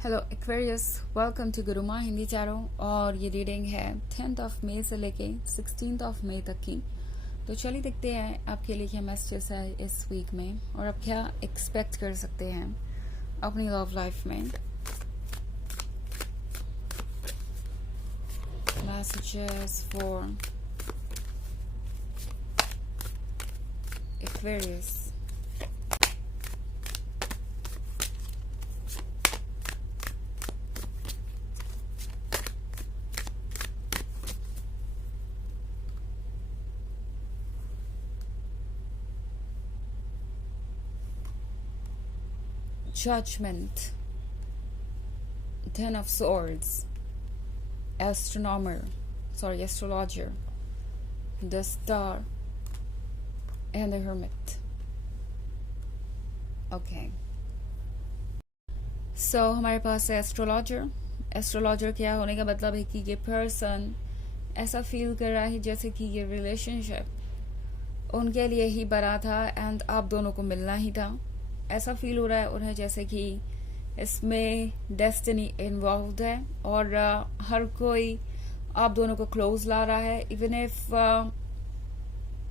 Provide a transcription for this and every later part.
Hello Aquarius, welcome to Guruma Hindi चारों। और ये रीडिंग है 10th ऑफ मई से लेके 16th ऑफ मई तक की। तो चलिए देखते हैं आपके लिए क्या मैसेजेस है इस वीक में और आप क्या एक्सपेक्ट कर सकते हैं अपनी लव लाइफ में। Messages for Aquarius. Judgment, Ten of Swords, astrologer, the Star, and the Hermit. Okay. So हमारे पास है एस्ट्रोलॉजर क्या होने का मतलब है कि ये पर्सन ऐसा फील कर रहा है जैसे कि ये रिलेशनशिप उनके लिए ही बना था एंड आप दोनों को मिलना ही था। ऐसा फील हो रहा है उन्हें जैसे कि इसमें डेस्टिनी इन्वॉल्व है और हर कोई आप दोनों को क्लोज ला रहा है, इवन इफ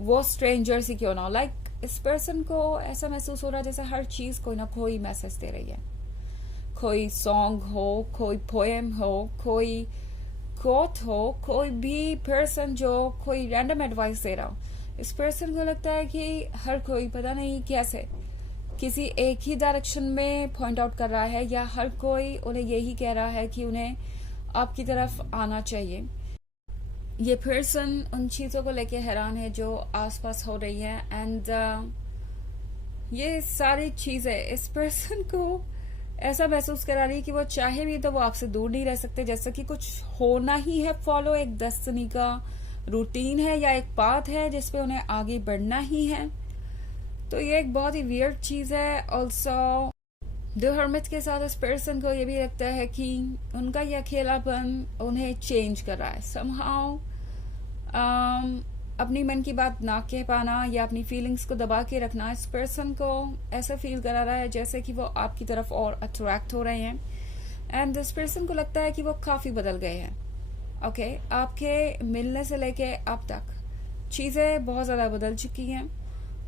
वो स्ट्रेंजर ही क्यों ना। लाइक इस पर्सन को ऐसा महसूस हो रहा है जैसे हर चीज कोई ना कोई मैसेज दे रही है। कोई सॉन्ग हो, कोई पोएम हो, कोई कोट हो, कोई भी पर्सन जो कोई रैंडम एडवाइस दे रहा हो। इस पर्सन को लगता है कि हर कोई पता नहीं कैसे किसी एक ही डायरेक्शन में पॉइंट आउट कर रहा है, या हर कोई उन्हें यही कह रहा है कि उन्हें आपकी तरफ आना चाहिए। ये पर्सन उन चीजों को लेके हैरान है जो आसपास हो रही है एंड ये सारी चीजें इस पर्सन को ऐसा महसूस करा रही है कि वो चाहे भी तो वो आपसे दूर नहीं रह सकते, जैसे कि कुछ होना ही है फॉलो, एक डेस्टिनी का रूटीन है या एक पाथ है जिसपे उन्हें आगे बढ़ना ही है। तो ये एक बहुत ही वियर्ड चीज है। ऑल्सो द हर्मिट के साथ इस पर्सन को ये भी लगता है कि उनका ये अकेलापन उन्हें चेंज कर रहा है समहाउ। अपनी मन की बात ना कह पाना या अपनी फीलिंग्स को दबा के रखना इस पर्सन को ऐसा फील करा रहा है जैसे कि वो आपकी तरफ और अट्रैक्ट हो रहे हैं एंड दिस पर्सन को लगता है कि वो काफी बदल गए हैं। ओके, आपके मिलने से लेके अब तक चीजें बहुत ज्यादा बदल चुकी हैं।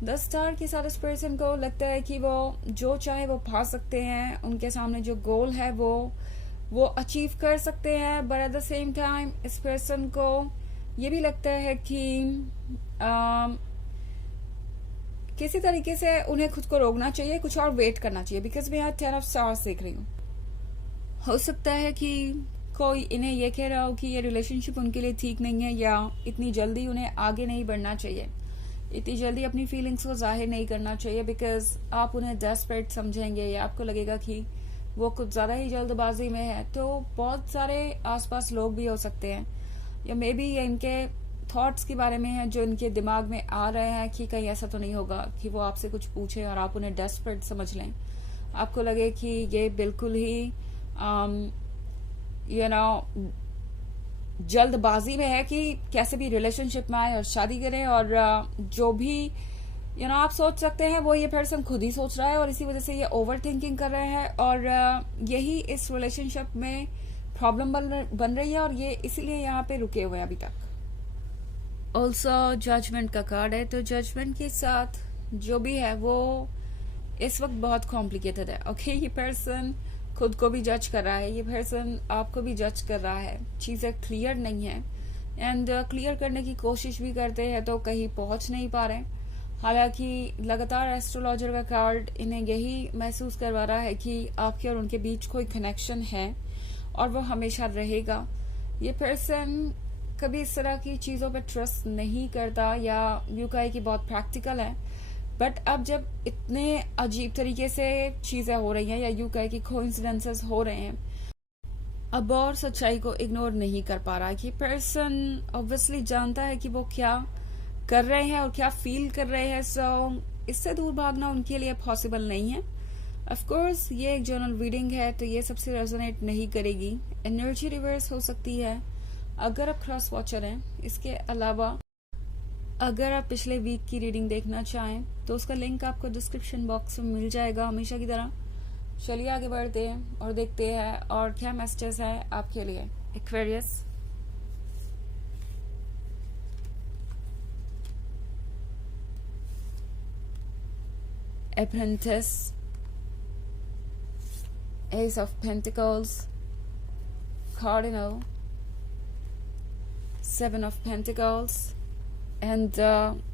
द स्टार के साथ इस पर्सन को लगता है कि वो जो चाहे वो पा सकते हैं, उनके सामने जो गोल है वो अचीव कर सकते हैं। But at the same time इस पर्सन को ये भी लगता है कि किसी तरीके से उन्हें खुद को रोकना चाहिए, कुछ और वेट करना चाहिए, बिकॉज मैं यहाँ 10 ऑफ स्टार्स देख रही हूँ। हो सकता है कि कोई इन्हें यह कह रहा हो कि ये रिलेशनशिप उनके लिए ठीक नहीं है, या इतनी जल्दी उन्हें आगे नहीं बढ़ना चाहिए, इतनी जल्दी अपनी फीलिंग्स को जाहिर नहीं करना चाहिए, बिकॉज आप उन्हें डेस्परेट समझेंगे या आपको लगेगा कि वो कुछ ज्यादा ही जल्दबाजी में है। तो बहुत सारे आसपास लोग भी हो सकते हैं, या मे बी ये इनके थॉट्स के बारे में है जो इनके दिमाग में आ रहे हैं कि कहीं ऐसा तो नहीं होगा कि वो आपसे कुछ पूछे और आप उन्हें डेस्परेट समझ लें। आपको लगे कि ये बिल्कुल ही जल्दबाजी में है कि कैसे भी रिलेशनशिप में आए और शादी करें, और जो भी आप सोच सकते हैं वो ये पर्सन खुद ही सोच रहा है और इसी वजह से ये ओवर थिंकिंग कर रहे हैं और यही इस रिलेशनशिप में प्रॉब्लम बन रही है और ये इसीलिए यहाँ पे रुके हुए हैं अभी तक। ऑल्सो जजमेंट का कार्ड है, तो जजमेंट के साथ जो भी है वो इस वक्त बहुत कॉम्प्लिकेटेड है। ओके, ये पर्सन खुद को भी जज कर रहा है, ये पर्सन आपको भी जज कर रहा है, चीजें क्लियर नहीं है एंड क्लियर करने की कोशिश भी करते हैं तो कहीं पहुंच नहीं पा रहे। हालांकि लगातार एस्ट्रोलॉजर का कार्ड इन्हें यही महसूस करवा रहा है कि आपके और उनके बीच कोई कनेक्शन है और वो हमेशा रहेगा। ये पर्सन कभी इस तरह की चीजों पर ट्रस्ट नहीं करता, या यूं कहे कि बहुत प्रैक्टिकल है, बट अब जब इतने अजीब तरीके से चीजें हो रही हैं या यूं कहे कि कोइंसिडेंसेस हो रहे हैं, अब और सच्चाई को इग्नोर नहीं कर पा रहा है कि पर्सन ऑब्वियसली जानता है कि वो क्या कर रहे हैं और क्या फील कर रहे हैं। सो इससे दूर भागना उनके लिए पॉसिबल नहीं है। ऑफ कोर्स ये एक जर्नल रीडिंग है तो ये सबसे रेजोनेट नहीं करेगी, एनर्जी रिवर्स हो सकती है अगर आप क्रॉस वॉचर हैं। इसके अलावा अगर आप पिछले वीक की रीडिंग देखना चाहें तो उसका लिंक आपको डिस्क्रिप्शन बॉक्स में मिल जाएगा हमेशा की तरह। चलिए आगे बढ़ते हैं और देखते हैं और क्या मैसेजेस है आपके लिए Aquarius. Apprentice, Ace of Pentacles, Cardinal, Seven of Pentacles and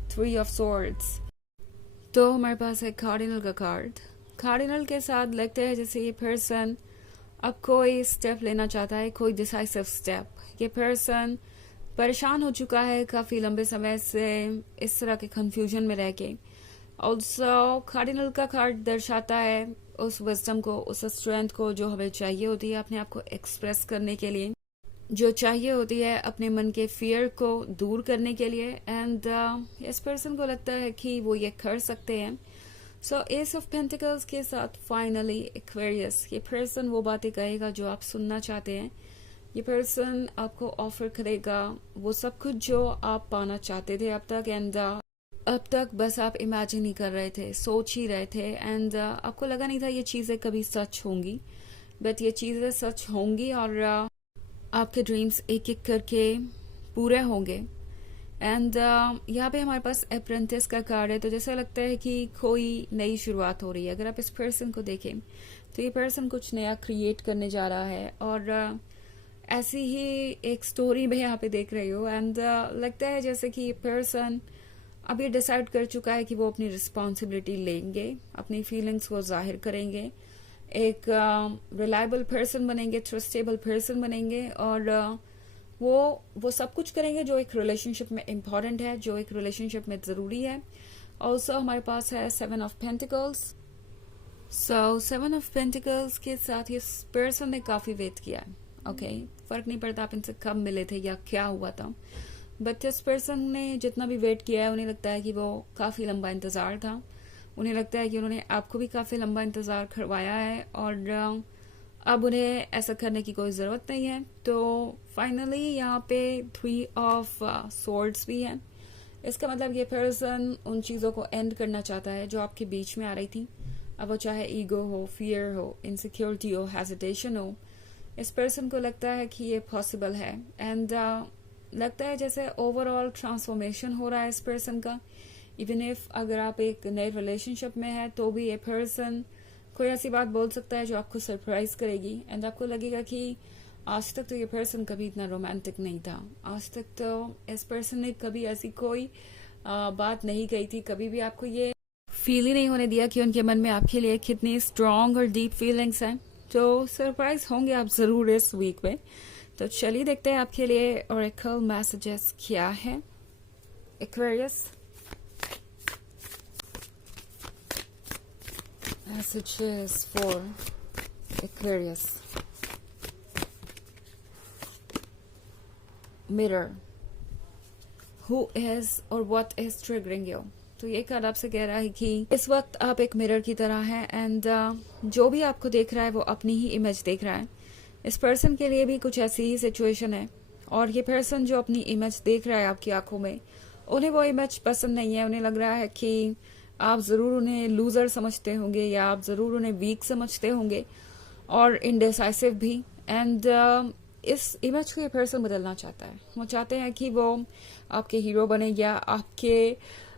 Three of Swords। तो हमारे पास है कार्डिनल का कार्ड। कार्डिनल के साथ लगता है जैसे ये पर्सन अब कोई स्टेप लेना चाहता है, कोई डिसाइसिव स्टेप। ये पर्सन परेशान हो चुका है काफी लंबे समय से इस तरह के कंफ्यूजन में रह के। ऑल्सो कार्डिनल का कार्ड दर्शाता है उस विजडम को, उस स्ट्रेंथ को जो हमें चाहिए होती है अपने आप को एक्सप्रेस करने के लिए, जो चाहिए होती है अपने मन के फियर को दूर करने के लिए। एंड इस पर्सन को लगता है कि वो ये कर सकते हैं। सो एस ऑफ पेंटिकल्स के साथ फाइनली एक्वेरियस, ये पर्सन वो बातें कहेगा जो आप सुनना चाहते हैं। ये पर्सन आपको ऑफर करेगा वो सब कुछ जो आप पाना चाहते थे अब तक। एंड अब तक बस आप इमेजिन ही कर रहे थे, सोच ही रहे थे। एंड आपको लगा नहीं था ये चीजें कभी सच होंगी, बट ये चीजें सच होंगी और आपके ड्रीम्स एक एक करके पूरे होंगे। एंड यहाँ पे हमारे पास अप्रेंटिस का कार्ड है, तो जैसा लगता है कि कोई नई शुरुआत हो रही है। अगर आप इस पर्सन को देखें तो ये पर्सन कुछ नया क्रिएट करने जा रहा है और ऐसी ही एक स्टोरी मैं यहाँ पे देख रही हूँ। एंड लगता है जैसे कि ये पर्सन अब ये डिसाइड कर चुका है कि वो अपनी रिस्पॉन्सिबिलिटी लेंगे, अपनी फीलिंग्स को जाहिर करेंगे, एक रिलायबल पर्सन बनेंगे, ट्रस्टेबल पर्सन बनेंगे और वो सब कुछ करेंगे जो एक रिलेशनशिप में इम्पोर्टेंट है, जो एक रिलेशनशिप में जरूरी है। ऑल्सो हमारे पास है seven of pentacles. So seven of pentacles के साथ ये पर्सन ने काफी वेट किया है। ओके, फर्क नहीं पड़ता आप इनसे कब मिले थे या क्या हुआ था, बट इस पर्सन ने जितना भी वेट किया है उन्हें लगता है कि वो काफी लंबा इंतजार था। उन्हें लगता है कि उन्होंने आपको भी काफी लंबा इंतजार करवाया है और अब उन्हें ऐसा करने की कोई जरूरत नहीं है। तो फाइनली यहाँ पे थ्री ऑफ सोर्ड्स भी है। इसका मतलब ये पर्सन उन चीजों को एंड करना चाहता है जो आपके बीच में आ रही थी। अब वो चाहे ईगो हो, फियर हो, इनसिक्योरिटी हो, हेजिटेशन हो, इस पर्सन को लगता है कि ये पॉसिबल है। एंड लगता है जैसे ओवरऑल ट्रांसफॉर्मेशन हो रहा है इस पर्सन का। इवन इफ अगर आप एक नए रिलेशनशिप में है तो भी ये पर्सन कोई ऐसी बात बोल सकता है जो आपको सरप्राइज करेगी। एंड आपको लगेगा कि आज तक तो ये पर्सन कभी इतना रोमांटिक नहीं था, आज तक तो इस पर्सन ने कभी ऐसी कोई बात नहीं कही थी, कभी भी आपको ये फील ही नहीं होने दिया कि उनके मन में आपके लिए कितनी स्ट्रांग और डीप फीलिंग्स हैं। तो सरप्राइज होंगे आप जरूर इस वीक में। तो चलिए देखते हैं आपके लिए ओरेकल मैसेजेस क्या है Aquarius. Messages for Aquarius. Mirror. Who is or what is triggering you? तो ये कार्ड आपसे कह रहा है कि इस वक्त आप एक मिरर की तरह हैं एंड जो भी आपको देख रहा है वो अपनी ही इमेज देख रहा है। इस पर्सन के लिए भी कुछ ऐसी ही सिचुएशन है और ये पर्सन जो अपनी इमेज देख रहा है आपकी आंखों में, उन्हें वो इमेज पसंद नहीं है। उन्हें लग रहा है कि आप जरूर उन्हें लूजर समझते होंगे या आप जरूर उन्हें वीक समझते होंगे और इनडिसाइसिव भी। एंड इस इमेज को ये पर्सन बदलना चाहता है। वो चाहते हैं कि वो आपके हीरो बने या आपके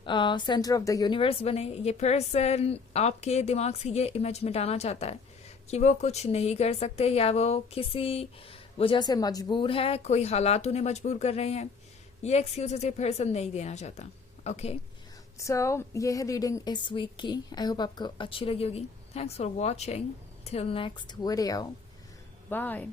सेंटर ऑफ द यूनिवर्स बने। ये पर्सन आपके दिमाग से ये इमेज मिटाना चाहता है कि वो कुछ नहीं कर सकते या वो किसी वजह से मजबूर है, कोई हालात उन्हें मजबूर कर रहे हैं। ये एक्सक्यूजेस ये पर्सन नहीं देना चाहता। ओके, सो ये है रीडिंग इस वीक की। आई होप आपको अच्छी लगी होगी। Thanks for watching. Till next video, bye.